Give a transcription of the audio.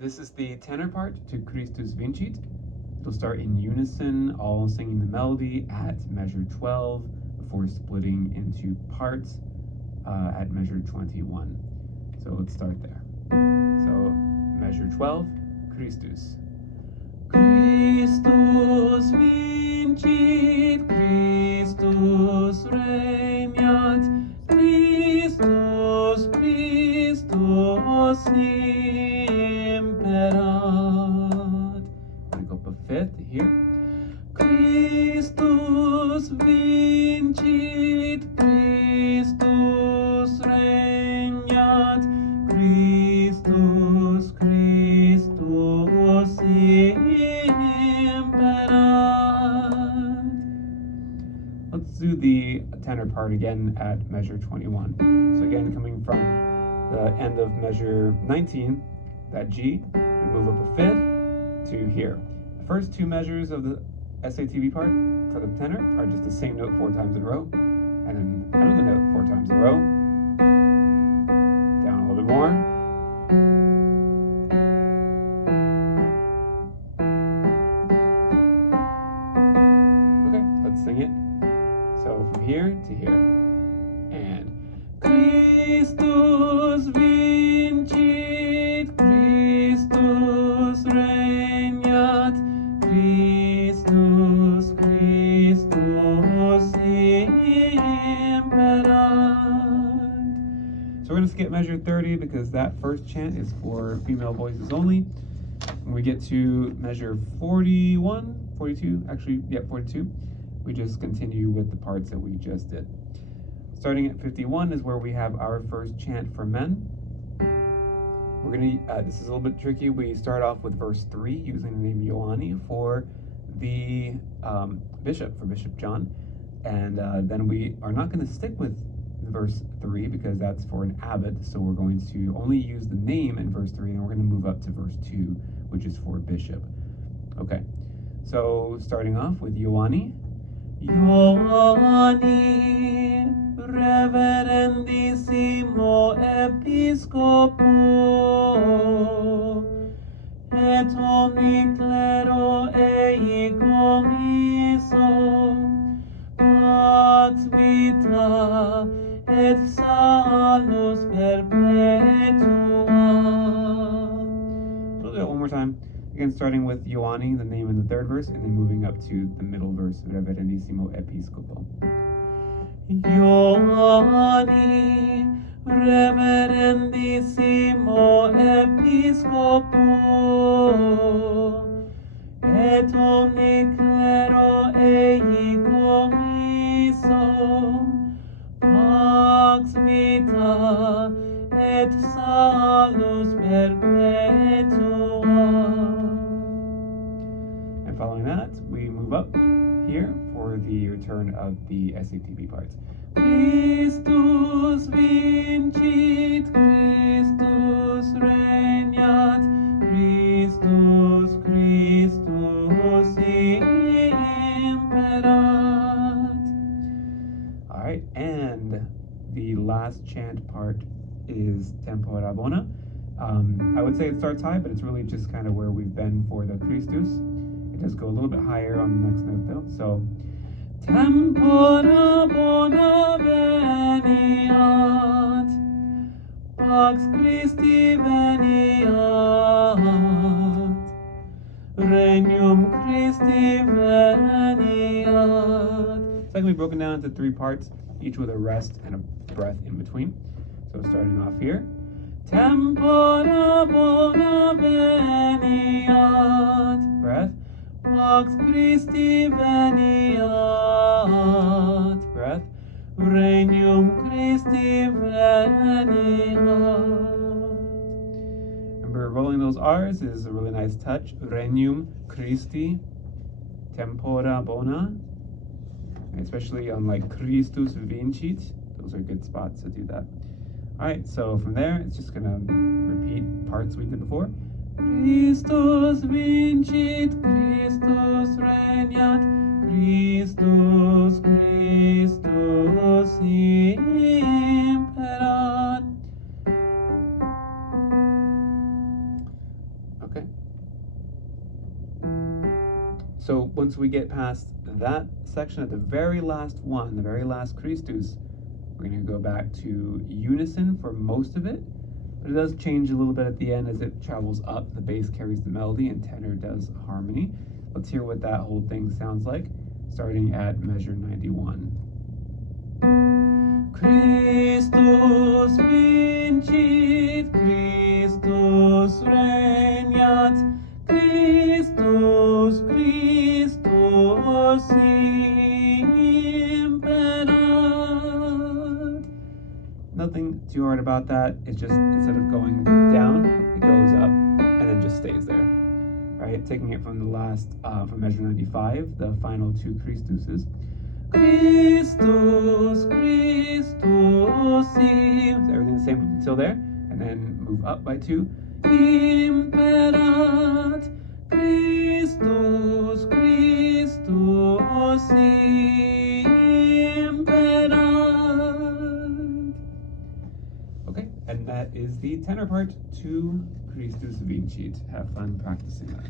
This is the tenor part to Christus Vincit. It'll start in unison, all singing the melody at measure 12 before splitting into parts at measure 21. So let's start there. So measure 12, Christus. Christus vincit, Christus regnat, Christus, Christus imperat. I'm going to go up a fifth here. Christus vincit, Christus regnat, Christus, Christus imperat. Let's do the tenor part again at measure 21. So again, coming from the end of measure 19, that G, we move up a fifth to here. The first two measures of the SATB part for the tenor are just the same note 4 times in a row, and then another note 4 times in a row, down a little bit more, okay, let's sing it. So from here to here, and Christus vincit, Christus regnat, Christus, Christus imperat. So we're going to skip measure 30 because that first chant is for female voices only. When we get to measure 41, 42, actually, yeah, 42, we just continue with the parts that we just did. Starting at 51 is where we have our first chant for men. We're gonna, this is a little bit tricky. We start off with verse 3 using the name Ioanni for the bishop, for Bishop John. And then we are not gonna stick with verse 3 because that's for an abbot. So we're going to only use the name in verse 3, and we're gonna move up to verse 2, which is for bishop. Okay, so starting off with Ioanni. Ioanni, reverendissimo episcopo, et omni clero ei commisso, pax vita et salus perpetua. We'll do it one more time. Again, starting with Ioanni, the name in the third verse, and then moving up to the middle verse, Reverendissimo Episcopo. Ioanni, Reverendissimo Episcopo, et omni clero ei commisso, pax vita et salus perpetua. Following that, we move up here for the return of the SATB parts. Christus vincit, Christus regnat, Christus, Christus imperat. All right, and the last chant part is Tempora Bona. I would say it starts high, but it's really just kind of where we've been for the Christus. Just go a little bit higher on the next note though. So Tempora bona veniat, pax Christi veniat, regnum Christi veniat. It's like we've broken down into 3 parts, each with a rest and a breath in between. So starting off here, Tempora bona veniat, breath. Pax Christi veniat, breath, regnum Christi veniat. Remember, rolling those R's is a really nice touch. Regnum Christi, tempora bona, especially on like Christus vincit. Those are good spots to do that. All right, so from there, it's just gonna repeat parts we did before. Christus vincit, Christus regnat, Christus, Christus imperat. So once we get past that section, at the very last one, the very last Christus, we're going to go back to unison for most of it, but it does change a little bit at the end as it travels up. The bass carries the melody and tenor does harmony. Let's hear what that whole thing sounds like, starting at measure 91. Christus vincit, Christus regnat, Christus, Christus imperat. Nothing too hard about that. It's just, instead of going down, it goes up and then just stays there. Right? Taking it from the last, from measure 95, the final two Christuses. Christus, Christus, everything's the same until there, and then move up by 2. Imperat, Christus, Christus, imperat. Okay, and that is the tenor part to Christus Vincit. Have fun practicing that.